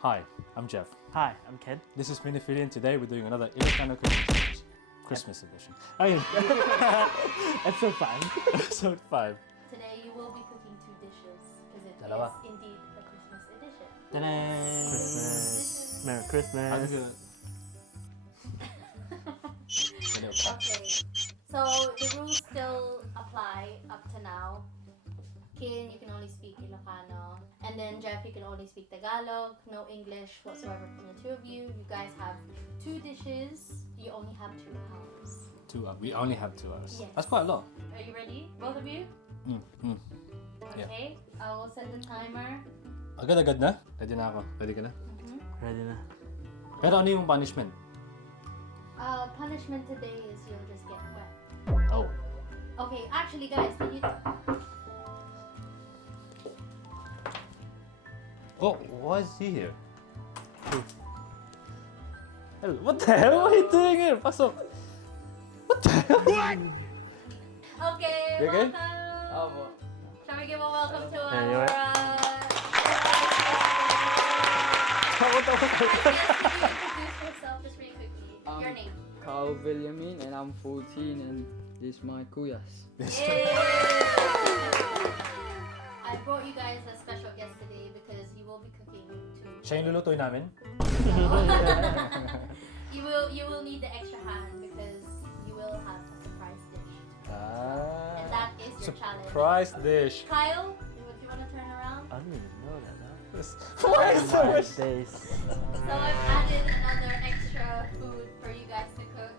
Hi, I'm Jeff. Hi, I'm Ken. This is Minifili, and today we're doing another Ilocano cooking challenge. Christmas edition. Ayun. Episode 5. Episode 5. Today you will be cooking 2 dishes because it Dalawa. is indeed a Christmas edition. Christmas. Merry Christmas. I'm gonna... Okay, so the rules still apply up to now. Kin, you can only speak Ilocano, and then Jeff, you can only speak Tagalog, no English whatsoever from the two of you. You guys have 2 dishes. You only have 2 hours. We only have 2 hours. Yes. That's quite a lot. Are you ready, both of you? Yeah. Okay, I will set the timer. Agad-agad na? Ready na ako. Ready ka na? Ready na. Pero ano yung punishment? Punishment today is you'll just get wet. Oh. Okay, actually guys, can you... Oh, why is he here? Hello. What the hell? What are you doing here? Pasok. What the hell? Okay, You okay? welcome! Shall we give a welcome to Yeah, you our... Introduce yourself just really quickly. Your name. Carl Williamin and I'm 14 and this is my kuyas. Yay! I brought you guys a special guest today because you will be cooking too. Siya yung lulutoy namin? You will need the extra hand because you will have a surprise dish. And that is your challenge. Surprise dish. Kyle, do you want to turn around? I didn't even know that. Why is so much? Days. So I've added another extra food for you guys to cook.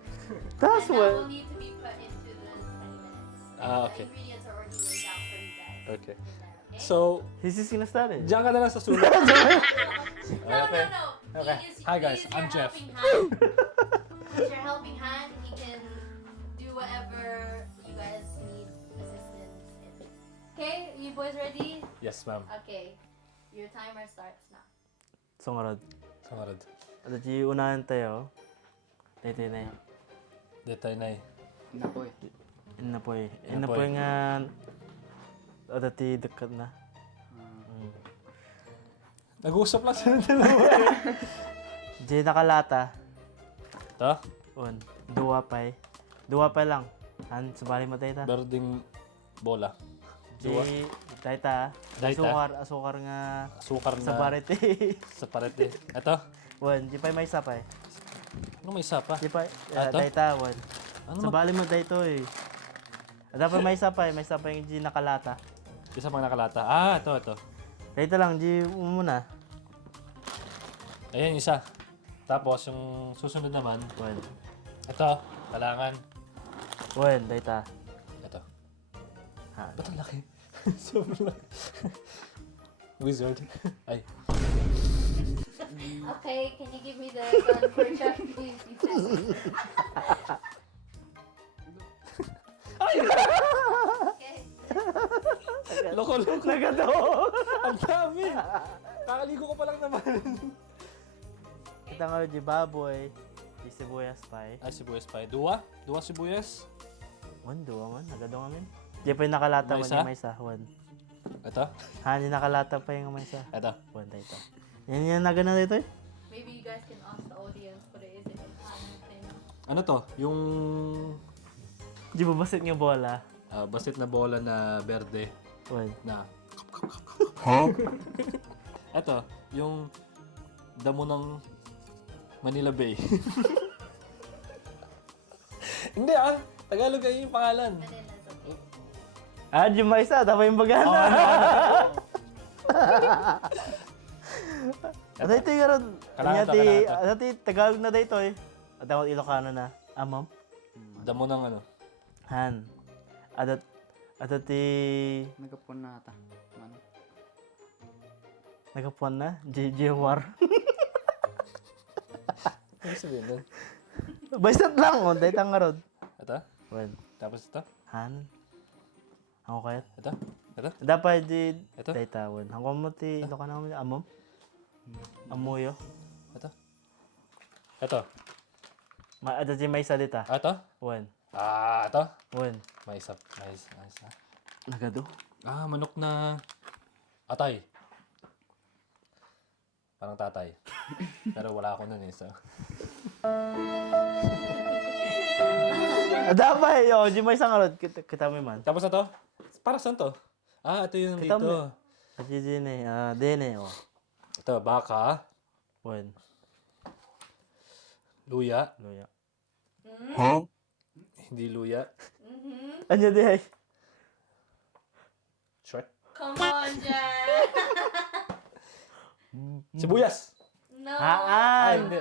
That's and that will what. need to be put into the 20 minutes. Okay. The ingredients are already laid out for you guys. Okay. In there, okay? So, He's just gonna start it. diyan ka na lang sa sulok. No. Okay. Okay. He is, Hi, guys. He is I'm your Jeff. helping hand. He's your helping hand. He can do whatever you guys need assistance in. Okay, you boys ready? Yes, ma'am. Okay, your timer starts now. Sungarad. Kamarad. At di unahan tayo. Dito na yun. Detay na eh. Napoy. Inapoy. Inapoy. Inapoy nga. O dati dekat na. Nag-uusap lang sila dalawa. Di nakalata. Ito? Un. Dua pay lang. Han, sabali mo tayo ta. Berding bola. Dua. Di, tayo Dayta. Asukar nga. Sukar na. Sa barete. Sa parete. Ito? Wan, di pa may sapay. Ano may isa pa? Di pa, Ato? tayo wan. Ano Sabali mo tayo eh. Dapat may sapay yung di nakalata. Isa pang nakalata. Ah, ito. Dito lang, di muna. Ayan, isa. Tapos, yung susunod naman, Wan. ito, kailangan. Wan, dito. Ito. Ha. Ba't ang laki? Sobrang laki. Wizard. Ay. Okay, can you give me the gun for Jeff, please? Okay. Loko-loko. Nagado! Ang dami. Kakaligo ko pa lang naman. Kita nga di baboy. Di sibuyas pa eh. Ay, sibuyas pa. Dua? Dua sibuyas? Wan, duwa man. Nagado nga min. Di pa yung nakalata May man isa? yung may isa. Wan. Ito? Ha, di nakalata pa yung may isa. Ito. Wan, dito. Yan yung nagano dito eh. Maybe you guys can ask the audience what it is in Ilocano thing. Ano to? Yung Di ba basit nga bola? basit na bola na berde Wan. na Ito, yung damo ng Manila Bay. Hindi Tagalog ay yung pangalan. Manila is okay. Ah, di may isa. Tapos yung bagana. At ito yung ron. Kalahata. At ito Tagalog na dito eh. At ako Ilocano na. Amam. Damo ng ano. Han. At ito Nagapon na ata. Man. nagapuan na. War. Ano sabihin doon? Baisat lang. O, dahil tanga ron. Ito? Well, Tapos ito? Han. Ako kayat. Ito? Ito? Dapat di Ito? dahil tawon. Ako mo ti Ilocano mo. Amam. Amuyo. Ito? Ito? At ito may isa dita. Ito? Wan. Ito? Wan. May isa. Nagado. Manok na atay. Parang tatay. Pero wala ako nun eh. So. Dapat di may isang alod. Kita mo man. Tapos na to? Para saan to? Ah, ito yung Kita dito. mo. Kasi dine, Ito, baka, Wen, luya. luya. Hindi luya. Anya di ay. Short. Come on, Jeff. Sibuyas! No. Haan. Hindi.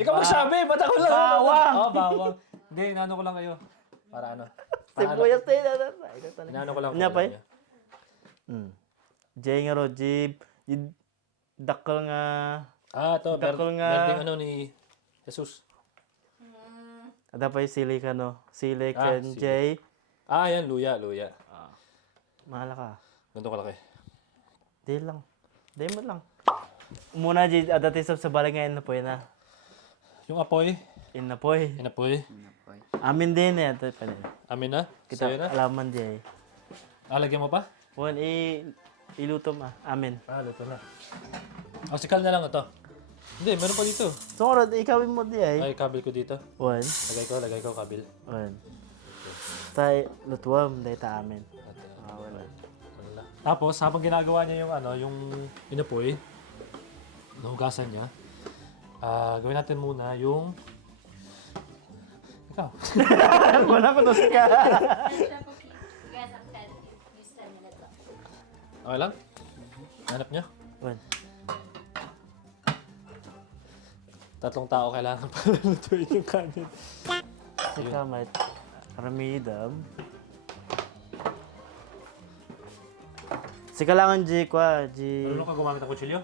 Ikaw magsabi! Ba't ako lang? Bawang! Oo, bawang. Hindi, inaano ko lang kayo. Para ano? Sibuyas tayo na. Inaano ko lang. Anya kung pa alam niyo. Jay nga ro, jib. Dakal nga. Ito. Dakol nga. Berding ano ni Jesus. Ada pa yung sili ka no. Sili Ah, kan sili. Jay. Yan. Luya. Mahala ka. Ganito kalaki. Di lang. Di mo lang. Muna jay ada tayo sa balay ngayon na po na. Yung apoy. Inapoy. Inapoy. Amin din eh. Ito pa rin. Amin na. Kita Sa'yo na. alaman jay. Lagyan mo pa? Wan iluto ma. Amin. Luto na. Sikal na lang ito. Hindi, meron pa dito. Sunod, ikawin mo di ay. Ay, kabil ko dito. Wan. Lagay ko kabil. Wan. Tay lutuam dahil ta amin. Wala. Wala. Tapos, habang ginagawa niya yung yung inapoy, nahugasan niya, gawin natin muna yung... Ikaw. Wala ko to ka. Chef, okay. You guys have 10. Use 10 minutes up. Okay lang? Hanap niyo? Wan. 3 tao kailangan para lutuin yung kanin. Sika mat. Ramidam. Sika langan ji kwa ji. Marunong ka gumamit ng kutsilyo?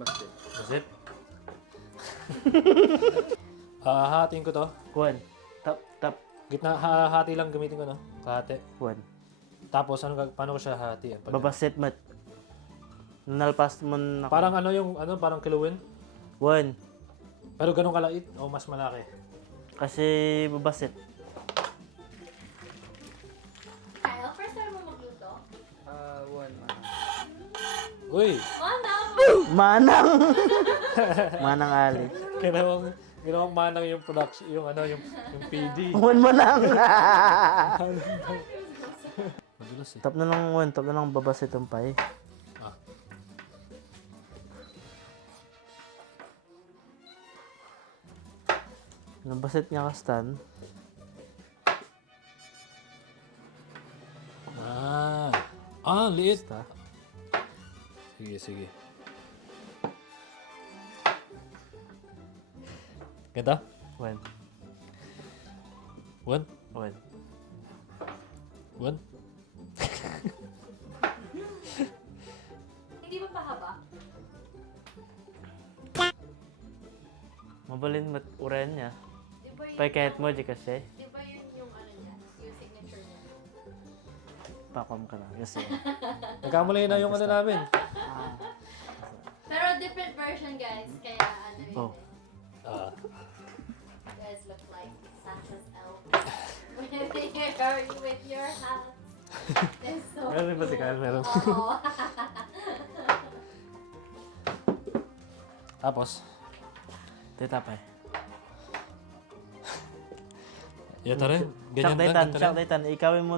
Bakit? Masip? Hahatiin ko to. Wan. Tap. Gitna, hati lang gamitin ko, no? Kahati. Wan. Tapos, paano ko siya hahatiin? Babasit mat. Nalpas mo na. Parang parang kiluwin. Wan. Pero ganun kalait o mas malaki? Kasi babasit. Kyle, first time mo magluto? One. Uy! Manda! Manang. Manang ali. Ginawang manang yung production, yung PD. Wan manang. Madulas eh. Tap na lang babasit ang pay. Nabasit niya kastan. Liit. Basta. Sige. Ganda? Wan. One? Wan. One? Hindi ba pahaba? Mabalin mat uren niya. Di ba yun, Pay kahit mo di kasi. di ba yun yung niya? Yung signature niya? Pakom ka lang. Kasi. Nagkamali na yung namin. Pero different version, guys. Kaya yun. Oh. You guys look like Santa's elf. with your hat. It's so Meron ba si Kyle? Meron. Oo. Tapos, Tita pa. yata rin. Ganyan Siyak lang. daytan, Ganito siyak rin. daytan. Ikawin mo.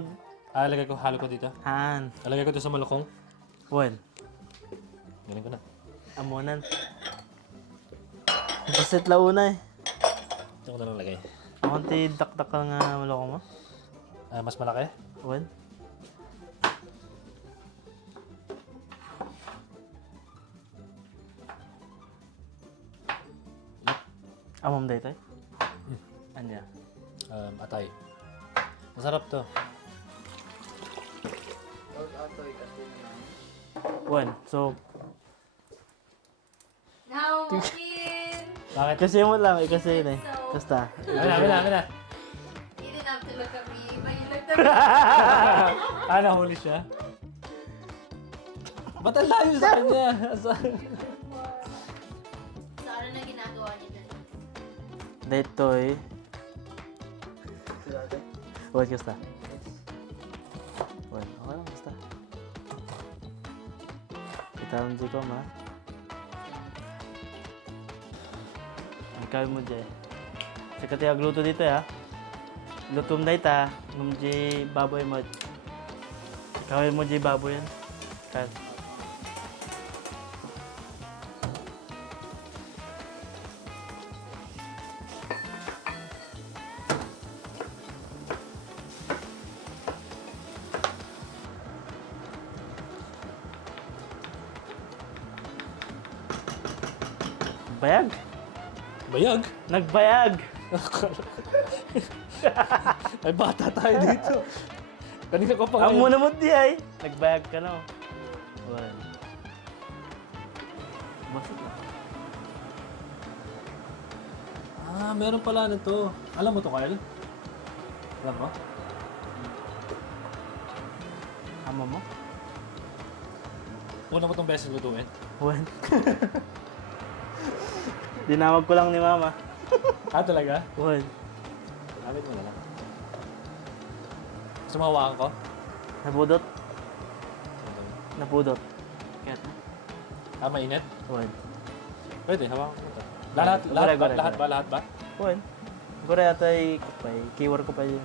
Halo ko dito. Han. Lagay ko dito sa malukong. Wan. Galing ko na. Amunan. Basit launa eh. Ito ko na lang lagay. Akunti dakdakal nga maloko mo. Mas malaki? Wan. Amam daytay. Anya. Atay. Masarap to. Atoy kasi naman. Wan. So, Now, Mokin! Bakit? kasi mo lang. Kasi yun eh. Basta. Amin na. You didn't have to look at me, but you looked at me. Nahuli siya? Ba't ang layo sa kanya? So, ano na ginagawa niyo dun? Daytoy. Wan, basta. Wan. Okay lang, basta. Kita lang di ko ma. Kaya mo dyan. Sa kati agluto dito ya. Lutum na ita. Ngum di baboy mo. Kawin mo di baboy yan. Kaya. Bayag. Bayag? Nagbayag. Ay, bata tayo dito. Kanina ko pa Ang ngayon. muna mo di ay. Nagbayag ka na. Well. Basot na. Ah, meron pala nito. Alam mo to, Kyle? Alam mo? Ama mo? Una mo tong beses lutuin. Well. Dinawag ko lang ni mama. Ah, talaga? Well. Gamit mo na lang. Gusto mo hawakan ko? Nabudot. Nabudot. Kaya na. Ah, mainit? Well. Pwede, hawakan ko to. Lahat, Gore, lahat, ba, gore, lahat gore. ba? Lahat ba? Well. Gore ata ay kupay. Keyword ko pa yun.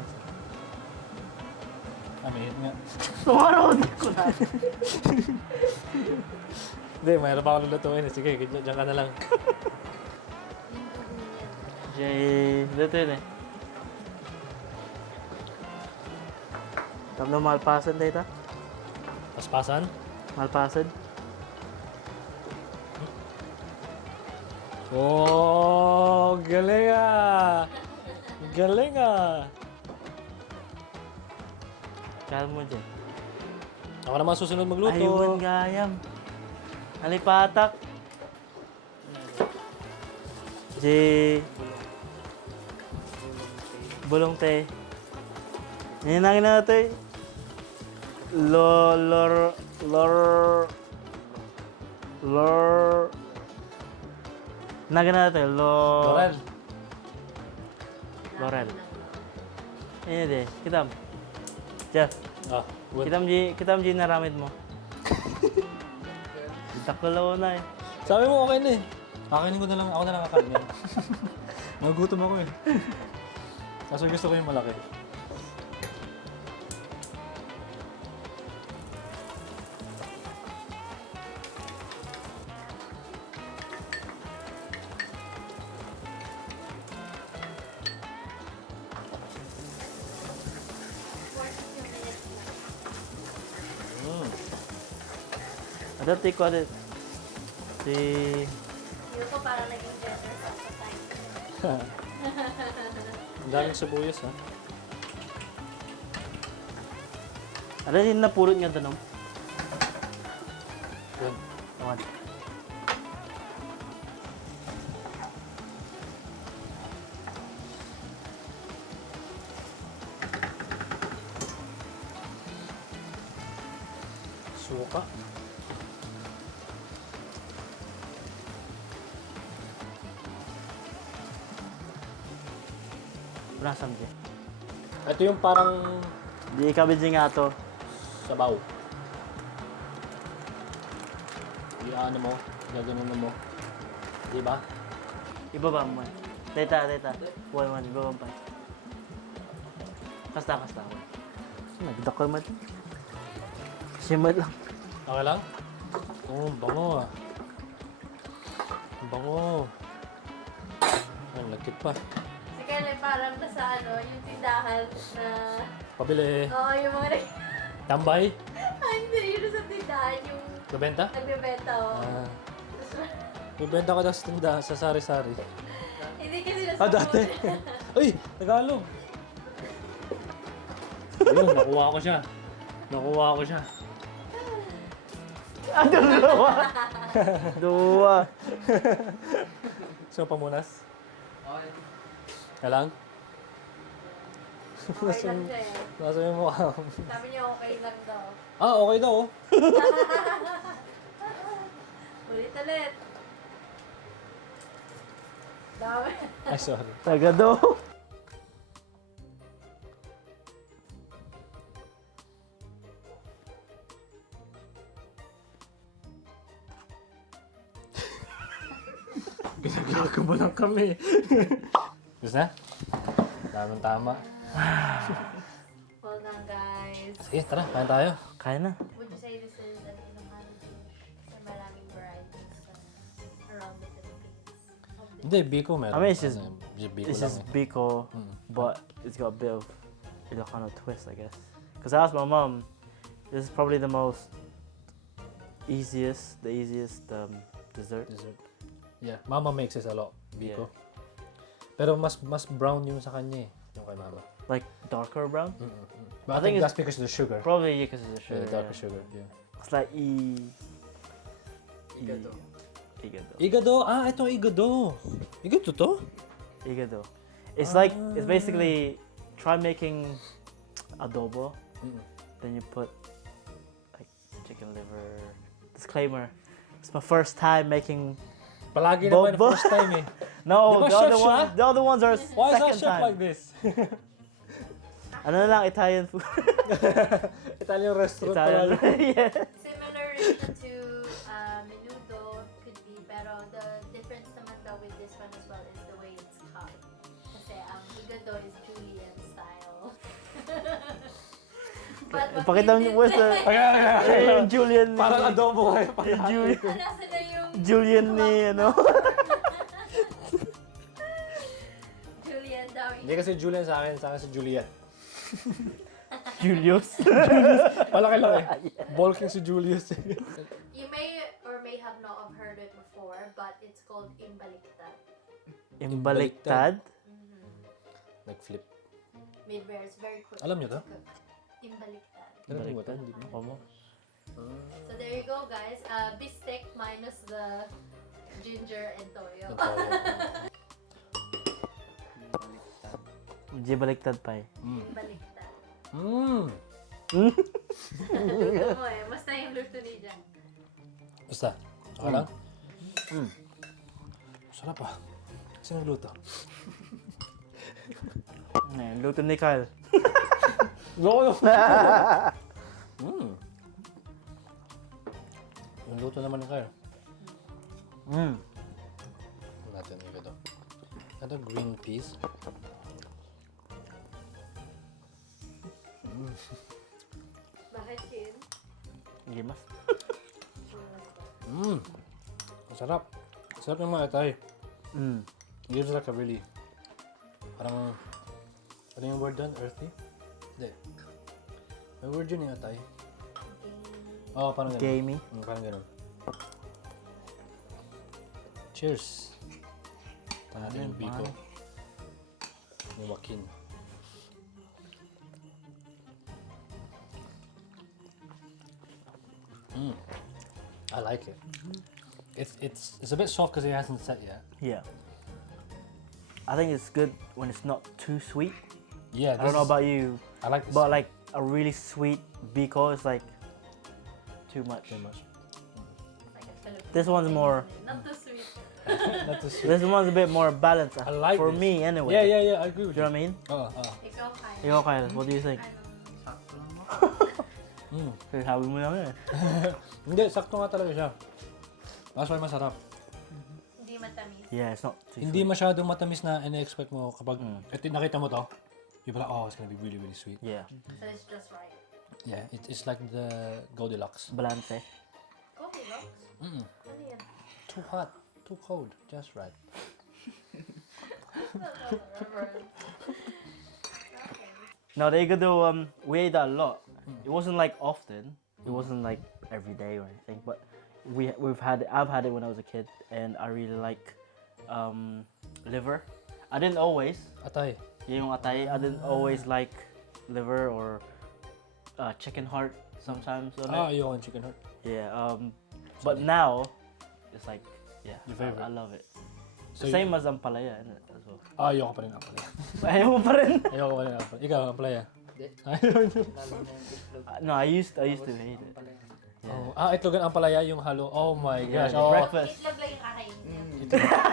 Ah, mainit nga. Tumarod ko na. Hindi, mayroon pa ako lulutuin. Sige, dyan ka na lang. Jay, dito yun eh. Tam na malpasan dito. Paspasan? Malpasan. Oh, galing ah! Galing ah! Kaya mo dyan. Ako naman susunod magluto. Ayun, gayam. Alipatak. Jay. Bulong te. Ninangin na ito eh. Lor. Nagin na ito eh. Laurel. Laurel. Ini deh. Kitam. Jeff. Ah, wait. Kitam ji naramid mo. Takalaw na eh. Sabi mo okay na eh. Kakainin ko na lang, ako na lang kakainin. Nagugutom ako eh. Kaso gusto ko yung malaki. Ada tiko ada. Si Yung ko parang naging generous ako sa time. Ang daming sibuyas ha. ada din napulot nga tanong. Yan. Tawad. Suka. Brasam je. Ito yung parang Di kabid nga to. sabaw. Iyaano mo, gaganon mo. Diba? Ibaba mo. Teta. One, ibaba pa. Kasta. Nagdakal man. Simad lang. Okay lang? Oo, bango ah. Ang bango. Ang lagkit pa. Si Kyle parang nasa yung tindahan na... Pabili. Oo, yung mga Tambay? hindi, yun sa tindahan yung Kabenta? nagbebenta, oo. Ah. Bibenta ko daw sa tinda, sa sari-sari. Hindi kasi nasa... Ah, dati? Ay! Tagalog! Ayun, nakuha ko siya. Dua. So, pamunas? Okay. Kailang? Okay lang siya eh. Nasa yung mukha mo. Sabi niya okay lang daw. Ah, okay daw oh. Ulit. Dami. Ay, sorry. Tagado. Pinaglago mo lang kami. Gusto na? Tamang tama. Well done, guys. Sige, tara, kain tayo. Kaya na. Would you say this is an Ilocano dish? Sa maraming varieties around the Philippines. Hindi, Biko meron. I mean, it's just- Biko It's lang just eh. Biko, but it's got a bit of Ilocano twist, I guess. Because I asked my mom, this is probably the easiest dessert. Dessert. Yeah, Mama makes this a lot, Biko. Pero mas brown yung sa kanya eh, yung kay Mama. Like darker brown? But I think that's because of the sugar. Probably because of the Yeah, sugar. the darker sugar, yeah. It's like Igado. Igado. Igado! Ah, ito igado! Igado to? Igado. It's like, it's basically, try making adobo, then you put like chicken liver. Disclaimer, it's my first time making, Palagi naman Bobo. first time eh. no, Di ba the other, chef siya? the other ones are Why is that second chef time. like this? Ano na lang, Italian food. Italian restaurant Italian, palagi. yeah. Similar to menudo could be, pero the difference naman daw with this one as well is the way it's cut. Kasi ang igado is Julian style. But what Pakita we mo, did where's the, there- yung Julian, Parang adobo kayo. yung Julian, Nasa na yung Julian ni, ano? Julian daw. Hindi kasi Julian sa akin si Juliet. Julius. Palaki-laki. Bulking si Julius. You may or may have not have heard it before, but it's called imbaliktad. Imbaliktad. Like flip. Made very quick. Alam niyo to? to cook. Imbaliktad. Imbaliktad. Ako mo. So there you go, guys. Bistek minus the ginger and toyo. Jibaliktad pa eh. Imbaliktad. Mmm. Luto mo eh. Basta yung luto ni Jan. Basta. Okay lang? Sarap ah. Sino nagluto? Ngayon, luto ni Kyle. No. Yung luto naman ni Kyle. Natin yung ito. Ito green peas. Bakit yun? Hindi mas. Masarap. Masarap yung mga itay. Mm. It gives like a really, parang, ano yung word doon? Earthy? Hindi. May word yun yung atay. Oo, parang ganun. Gamey. Parang ganun. Cheers! Ito natin yung Biko. Yung Joaquin. I like it. It's a bit soft because it hasn't set yet. Yeah. I think it's good when it's not too sweet. Yeah, I don't know about you, I like this but like a really sweet Biko is like too much. very much. Like a Filipino This one's more. Not too sweet. Not too sweet. This one's a bit more balanced. I like for this. me anyway. Yeah, I agree with Do you you. know what I mean? Ikaw kaya. Ikaw, Kyle, what do you think? Kasi sabi mo lang eh. Hindi, sakto nga talaga siya. That's why masarap. Hindi matamis. Yeah, it's not too Hindi sweet. masyadong matamis na ina-expect mo kapag nakita mo to. You're like, oh, it's gonna be really, really sweet. Yeah, So it's just right. Yeah, it's like the Goldilocks. balance. Goldilocks? Ano yan? Too hot, too cold, just right. No, the Igado, we ate that a lot. It wasn't like often. It wasn't like every day or anything. But I've had it when I was a kid, and I really like liver. I didn't always. Atay. Yung atay, I didn't always like liver or chicken heart sometimes. On it. Ayoko yung chicken heart. Yeah. But now, it's like, yeah, Your favorite? I love it. So Same as ampalaya, isn't it? As well. Ayoko pa rin ang ampalaya. Ayaw mo pa rin? Ayoko pa rin ang ampalaya. Ikaw, ampalaya? Hindi. Ayaw nyo. Lalo na yung itlog. No, I used to hate it. Pala. Oh, itlog ang ampalaya yung halo. Oh my Yeah, gosh. the Oh. breakfast. Itlog lang yung kakainin niya.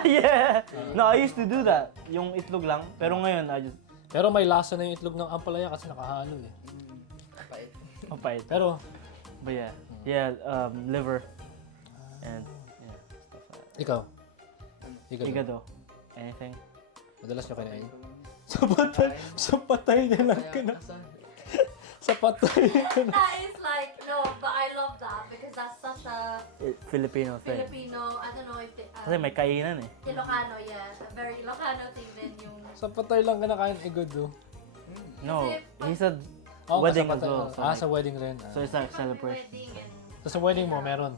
Yeah. No, I used to do that. Yung itlog lang. Pero ngayon, I just Pero may lasa na yung itlog ng ampalaya kasi nakahalo eh. Kapait. mapait. Pero, But yeah, liver and yeah, stuff like that. ikaw, Igado. Anything? Madalas nyo kinain. Sa patay na lang ka na. Sa patay ka na. That is like, no, but I love that because that's such a Filipino thing. Filipino, I don't know if they, Kasi may kainan eh. Ilocano, yeah. A very Ilocano thing din yung... Sa patay lang ka nakain igado. No, Kasi he said Oh, wedding sa as patay. well. So, Sa wedding rin. so it's like celebration. Wedding and... So, sa wedding mo, meron.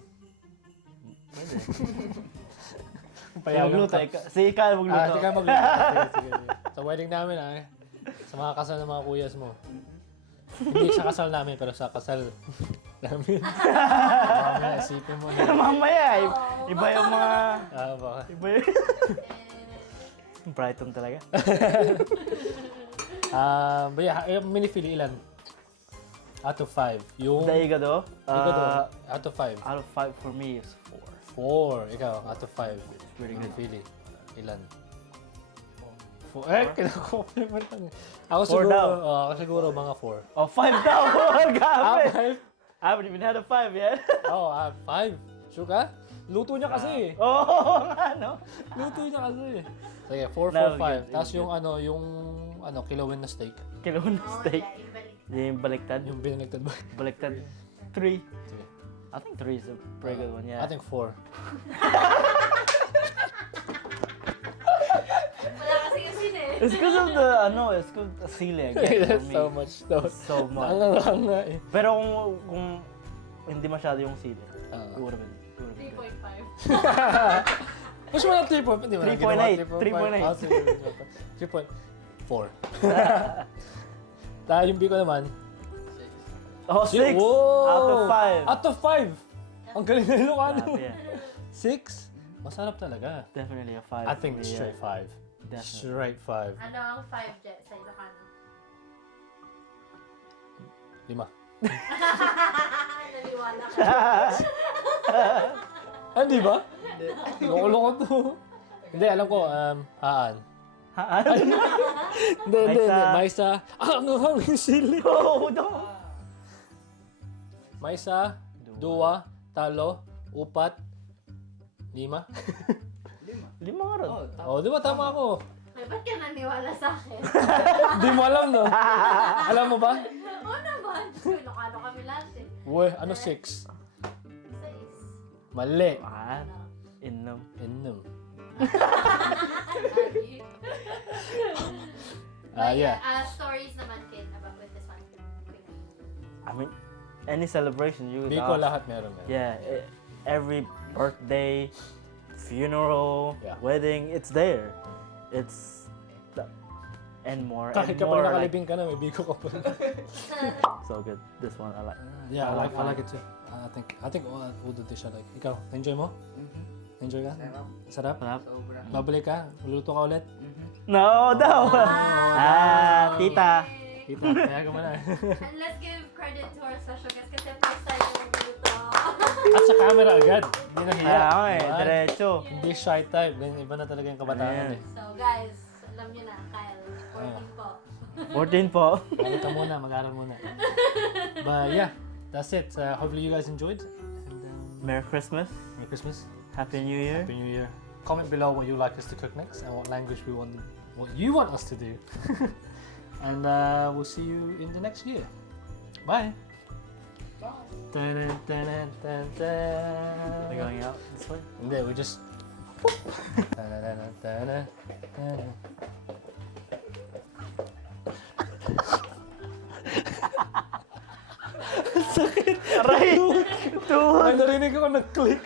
So, magluto. Si Ika magluto. Sige, magluto. Sige, sige. Sa wedding namin, sa mga kasal ng mga kuyas mo. Hindi sa kasal namin, pero sa kasal namin. Mamaya, isipin mo na. Mamaya, Oh. iba yung mga... Baka. Iba yung... Brighton talaga. But yeah, minifili ilan? Out of 5. Yung... The Igado? Igado, out of 5. Out of 5 for me is 4. 4. Ikaw, out of 5. Pretty good. Minifili. Ilan? 4. Kinakompliment lang. Ako Four siguro, daw. ako siguro mga 4. Oh, 5 daw! Gabi! 5? I haven't even had a 5 yet. Oo, 5. Sure ka? Luto niya kasi eh. Oh, nga no? Luto niya kasi eh. Sige, 4, No, 4, 5. good, Tapos good. yung kilawin na steak. Kilo na Oh, steak. yeah, Yung baliktad. Yung binanagtad ba? Baliktad. 3. Sige. I think 3 is a pretty good one, yeah. I think 4. Wala kasi yung sin eh. It's because of the, it's because of the sili, I guess, for That's me. so much though. So much. Ang nga eh. Pero kung hindi masyado yung sili, it would have been. 3.5. Push mo na 3.5. Hindi mo na 3.8. 3.4. Dahil yung biko naman. Oh, 6 Whoa! out of 5. Out of 5! Ang galing na Ilocano. Yeah, 6? Masarap talaga. definitely a 5. I think for me, straight 5. Definitely. Straight 5. Ano ang 5 jet sa Ilocano? 5. Naliwala ka. Hindi ba? Loko-loko to. Hindi, alam ko, haan. Haan? Hindi. Maisa. Maisa. Ang hanging sili. Oh, no. Maisa, dua, talo, upat, 5. 5 nga ron. Oh, di ba tama ako? May ba't ka naniwala sa akin? Di mo alam, no? Alam mo ba? Oo naman. Diyos ko, Ilocano kami lahat eh. Uwe, ano 6? 6. Mali. Inom. Enum. Yeah. Yeah. Stories naman, Ken, about with this one. I mean, any celebration you Biko ask. lahat meron. Yeah, every birthday, funeral, Yeah. wedding, it's there. It's and more and Kahit more. kapag Like, nakalibing ka na, may biko ka pa. so good. This one I like. Yeah, I like it too. I think all the dish I like. Ikaw, enjoy mo? Enjoy ka? Sarap? Sarap. Sobra. Babalik ka? Luluto ka ulit? No, no. Tita. Kita, kaya ka muna. And let's give credit to our special guest kasi first time yung magluto. At sa camera agad. Hindi na hiya. Okay, Diba? diretso. Hindi shy type. Ganyan, iba na talaga yung kabataan Ayan. eh. So guys, alam niyo na, Kyle, 14 po. 14 po. Mag-aral ka muna, mag-aral muna. But yeah, that's it. Hopefully you guys enjoyed. And, Merry Christmas. Merry Christmas. Happy New Year. Happy New Year. Comment below what you like us to cook next and what language what you want us to do. And we'll see you in the next year. Bye. Bye. We're going out this way. Hindi, we just... Aray! Ay, narinig ko nag-click.